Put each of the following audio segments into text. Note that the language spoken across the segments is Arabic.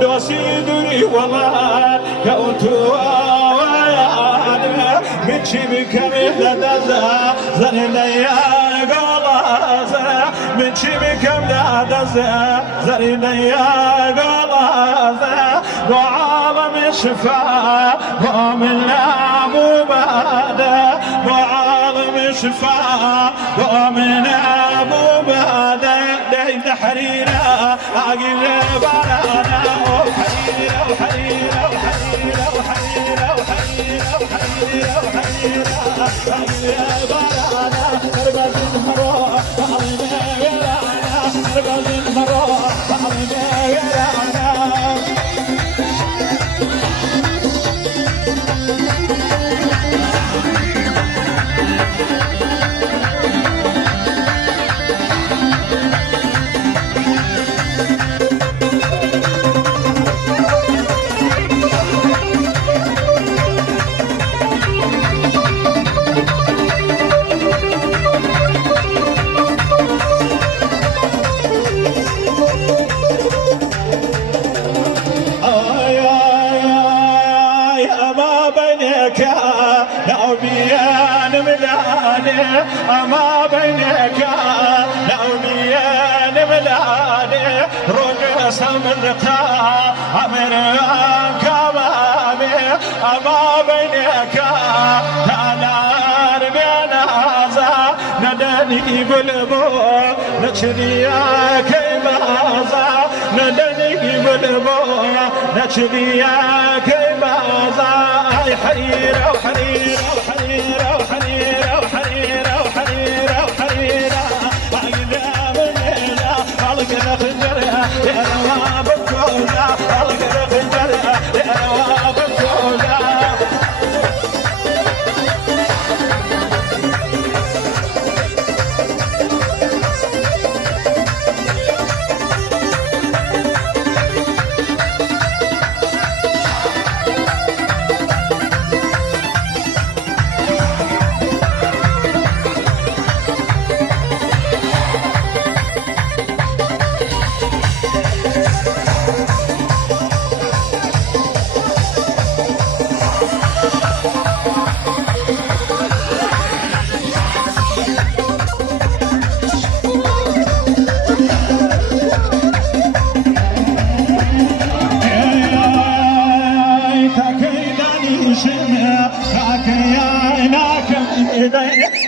دوسيدري والله كوتو ويا من شبكة لدزا زرنا يا غلازة من شبكة لدزا زرنا يا غلازة وعالم شفاء ومن أبو بادا وعالم شفاء ومن أبو بادا دين حريرة عقل برانا وحريرة وحريرة وحريرة وحريرة وحريرة وحريرة وحريرة عقل برانا رباز المروء وعظيم غيرانا رباز المروء وعظيم غيرانا أما بينك لأولياء ملاني رقص مرقى أمريان كمامي أما بينك تنار بنازا ندني بلبو نشريا كيمازا ندني بلبو نشريا كيمازا حريرة وحريرة وحريرة وحريرة وحريرة وحريرة وحريرة عقلها منينا القنا خنجرها يا نواب الكوزة القنا خنجرها يا نواب الكوزة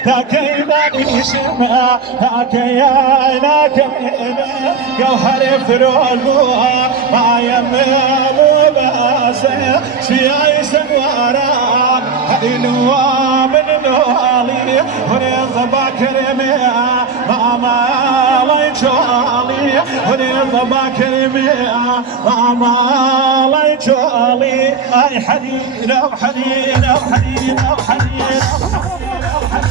تكيبني شمع تكيانك جوهر فرولها ما يمام باسه سياي سوارا حلوة من نوالي هريز بكرمي ماما لا يجالي هريز بكرمي ماما لا يجالي اي حنينة وحنينة وحنينة وحنينة وحنينة